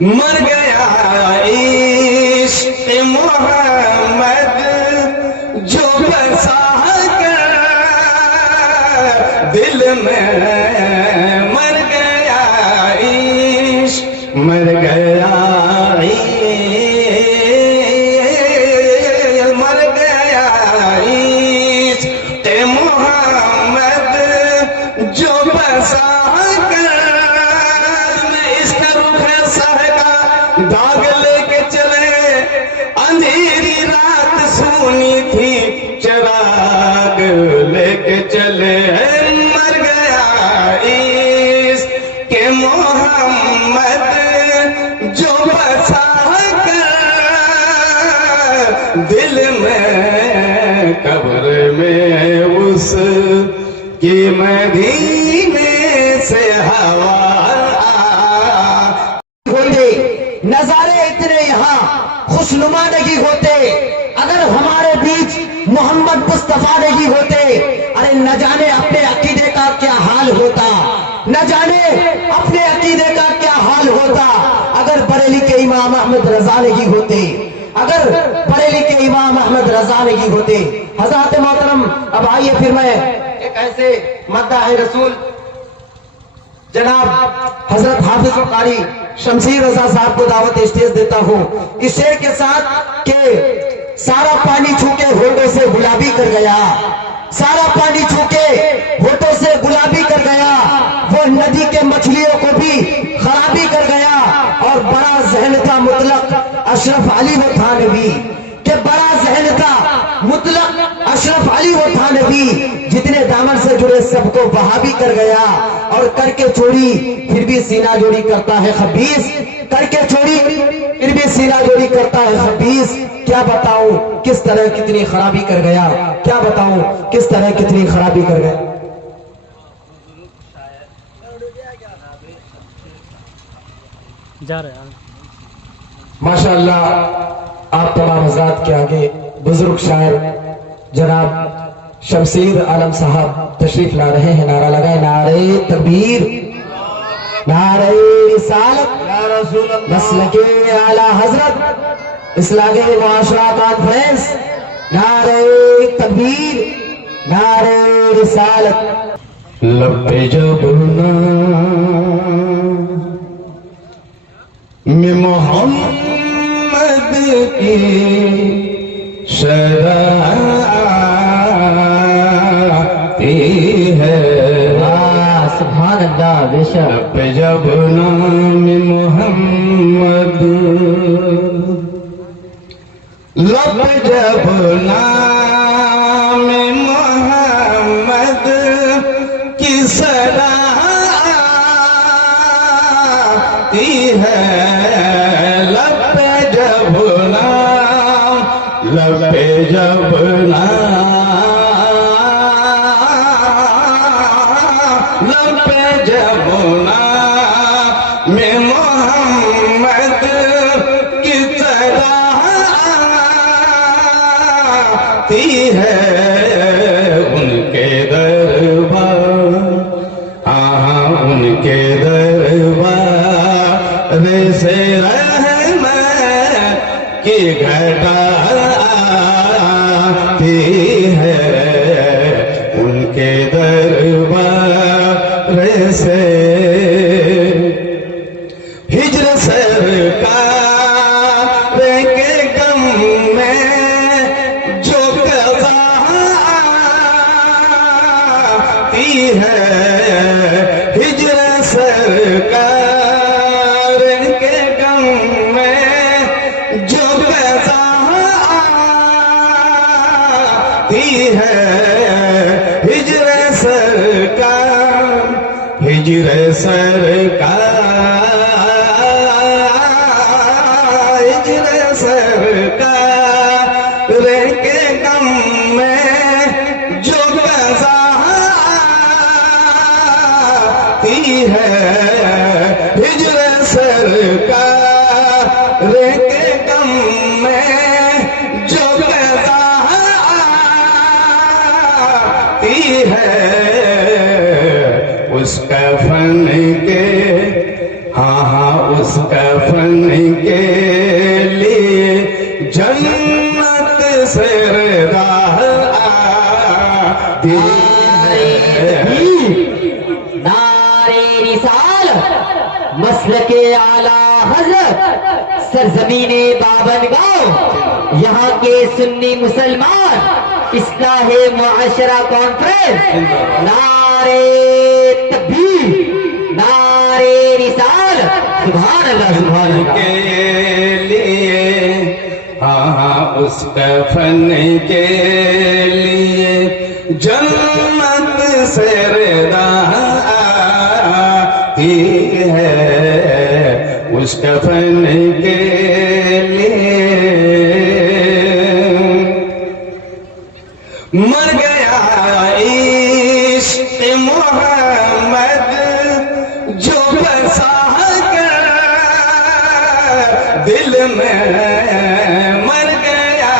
मर गया इश्क़ मोहम्मद जो बसा कर दिल में, मर गया इश्क़, मर गया मर गया इश्क़ मोहम्मद जो बसा दाग लेके चले, अंधेरी रात सोनी थी, चराग लेके चले। मर गया इश्क़ मोहम्मद जो बसा कर दिल में, कब्र में उस की मदीने से हवा। नजारे इतने यहाँ खुशनुमा नहीं होते अगर हमारे बीच मोहम्मद मुस्तफा नहीं होते। अरे न जाने अपने अकीदे का क्या हाल होता, न जाने अपने अकीदे का क्या हाल होता अगर बरेली के इमाम अहमद रजा नहीं होते, अगर बरेली के इमाम अहमद रजा नहीं होते। हज़रत मोहतरम, अब आइए फिर मैं एक ऐसे मद्दाह रसूल जनाब हजरत हाफिज कारी शमशीर रजा साहब को दावत स्टेज देता हूँ इस शेर के साथ के सारा पानी छूके होठों से गुलाबी कर गया, सारा पानी छूके होठों से गुलाबी कर गया, वो नदी के मछलियों को भी खराबी कर गया। और बड़ा जहन था मुतलक अशरफ अली व थानवी के, बड़ा जहन था मुतलक अशरफ अली व थानवी, जितने दामन से जुड़े सबको वहाबी कर गया। और करके चोरी फिर भी सीना जोड़ी करता है खबीस, करके चोरी फिर भी सीना जोड़ी करता है खबीस। क्या बताऊं किस तरह कितनी खराबी कर गया, क्या बताऊं किस तरह कितनी खराबी कर गया। जा रहे हैं माशाअल्लाह, आप तमाम हज़रात के आगे बुजुर्ग शायर जनाब शमशीर आलम साहब तशरीफ ला रहे हैं। नारा लगाए, नारे तकबीर, नारे रिसालत, मसलके आला हजरत, इस्लामी मुआशरा कॉन्फ्रेंस, नारे तकबीर, नारे रिसालत। लब्बे जब में मोहम्मद की शरारती है, सुभान अल्लाह, बेशक। लब्बे जब नाम मोहम्मद, लब जब नाम मोहम्मद की सराहती है, लब जब नाम, लब जब नाम, लब जब नाम में मोहम्मद की सराहती है, उनके दरबार, उनके दरबार से रहमत की घटा आती है, उनके दरबार से हिजर सरकार के गम में जो कज़ा आती है, हिजर सरकार के गम में जो कज़ा आती है, हिजर सरकार, हिजर सरकार, हिजर सरकार के गम में जो कज़ा आती है, हिजर सरकार के गम में जो कज़ा आती है, उस कफन के कफन के लिए जन्नत से राह आती है। नारे रिसाल मसल के आला हजरत सरजमीने बाबन गाँव यहाँ के सुन्नी मुसलमान इस्लाहे मुआशरा कॉन्फ्रेंस नारे तकबीर नारे रिसाल सुभान अल्लाह सुभान अल्लाह के लिए हाँ उस कफन के लिए जन्नत से राह आती है। उस कफन के लिए मर गया इश्क मोहम्मद जो बसा कर दिल में, मर गया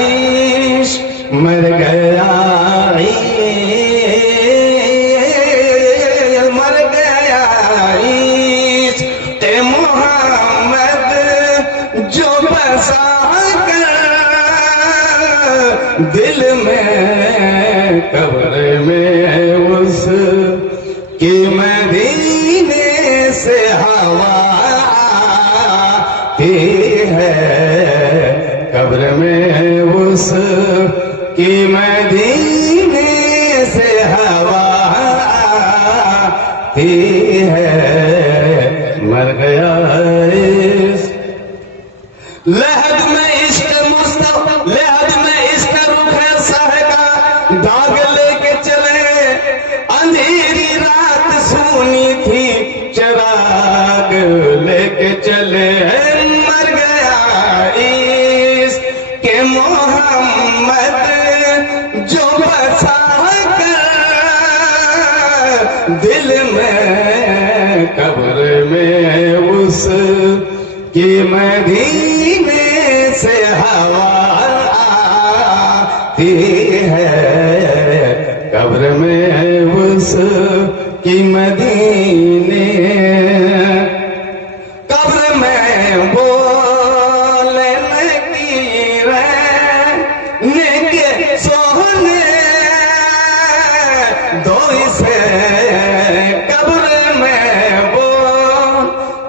इश्क मर गया मर गया इश्क मोहम्मद जो बसा कर दिल में, कब्र में उस के मदीने से हवा आती है। कब्र में उस के मदीने से हवा आती है। मर गया इस लहद में इश्क मुस्तफा, लहद में इश्क रुख सहका दाग लेके चले, अंधेरी रात सूनी थी चराग लेके चले। मर गया इश्क मोहम्मद जो बसा कर दिल में, कब्र में उस की मदीने से हवा आती है। कब्र में उस की मदीने, कब्र में बोले लकीर के सोहने दो से, कब्र में बोल,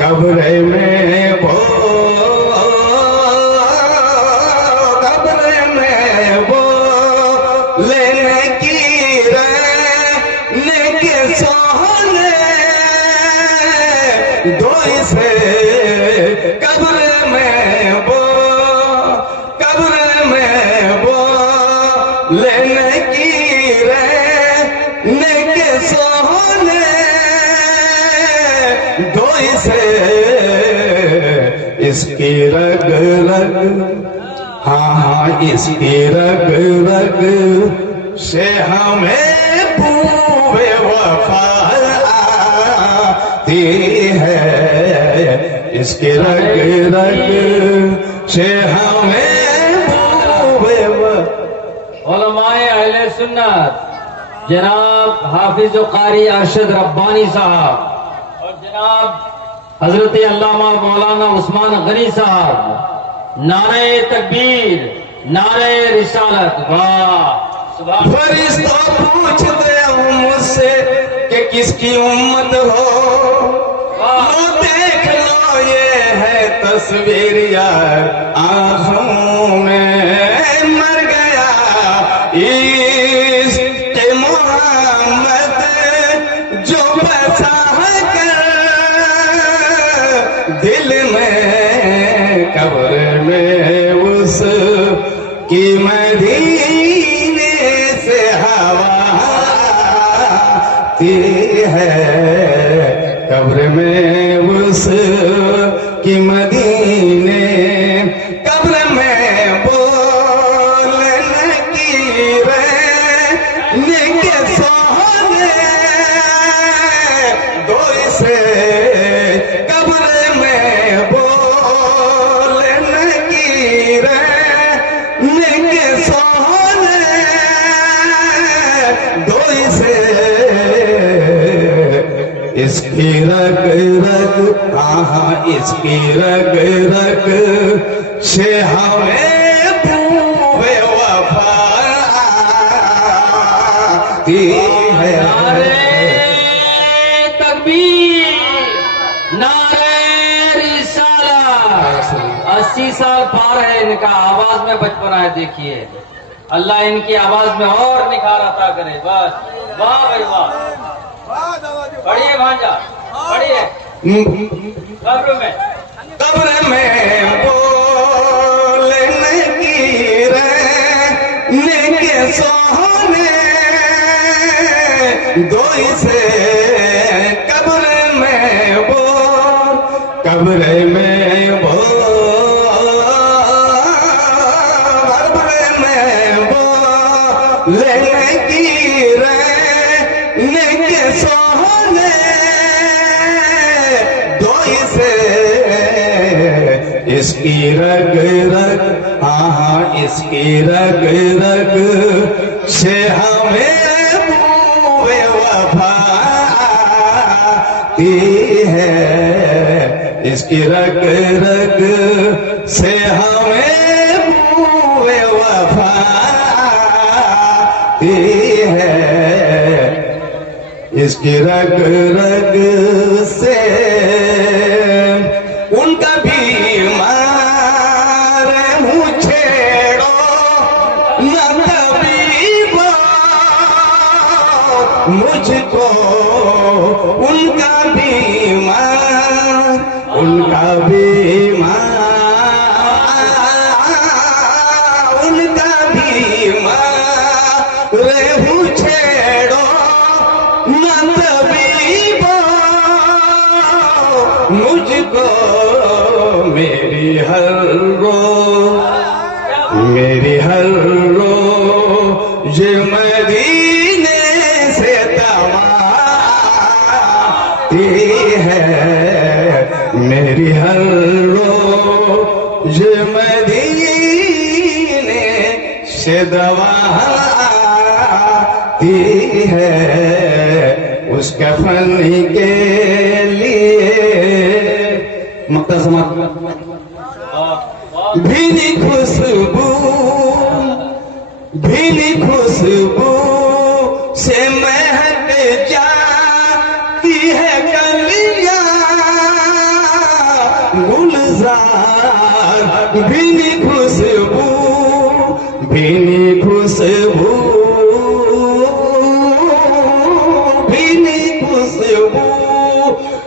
कब्र में बोल, कब्र में बोले लकीर के सोहने दो से, कब्र में बो, कब्र में बो लेने की रे के सोहने दो से, इसकी रग रग हाँ इसकी रग रग से हमें पूरे वफा आती है। इसके रग रग से हमें पूरे उलमाए अहले सुन्नत जनाब हाफिज कारी अरशद रब्बानी साहब और जनाब हजरत अल्लामा मौलाना उस्मान गनी साहब, नारे तकबीर नारे रिसालत। वाह फरिश्ता पूछते हूँ मुझसे कि किसकी उम्मत हो, वो देख लो ये है तस्वीर यार आंखों में। मर गया इश्क़ मोहम्मद जो बसा कर दिल में, कब्र में उस की मदीने से हवा आती है। कब्र में उस की मदीने, कब्र में बोलने की रे के सोहने दो से, कब्र में बोलने की रे के सोहने दो से, इसकी रग रग हाँ इसकी रग रग से हमें बूए वफा आती है। नारे तकबीर, नारे रिसालत। 80 साल पार है इनका, आवाज में बचपन है। देखिए अल्लाह इनकी आवाज में और निखार अता करे। बस वाह भाई वाह। पढ़िए भांजा, पढ़िए। कब्र में बोलने की रहने के सोने दो से कब्र में बोल, कब्र में लेने की रहने के सोने दो से इसकी रग रग, हाँ इसकी रग रग से हमें बूए वफा आती है। इसकी रग रग से हमें बूए वफा है। इसकी रग रग से उनका बीमार हूँ छेड़ो न तबीबो मुझको, उनका बीमार, उनका बीमार, उनका बीमार रेहू छेड़ो न तबीबो मुझको, मेरी हर रोज मदीने से तमाती है। मेरी हर रोज मदीने से दवा है। उस कफन के लिए मुख्तसम भीनी खुशबू से महक जाती है कलियां गुलजार। भीनी खुशबू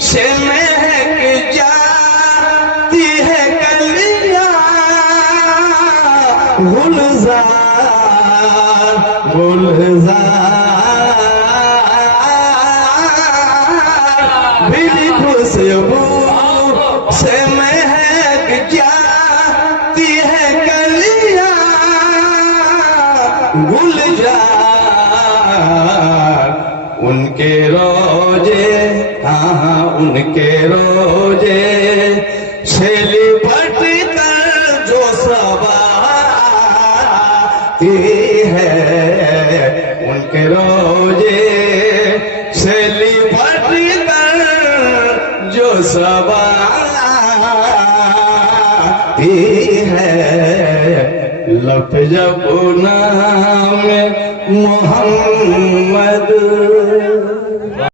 से महक जाती है कलियां गुलजार, गुलजार। भीनी खुशबू से महक जाती है कलियां गुलजार। उनके रोजे, हाँ उनके रोजे से लिपट कर जो सवाती है। उनके रोजे से लिपट कर जो सवाती है। लप जब नाम मोहम्मद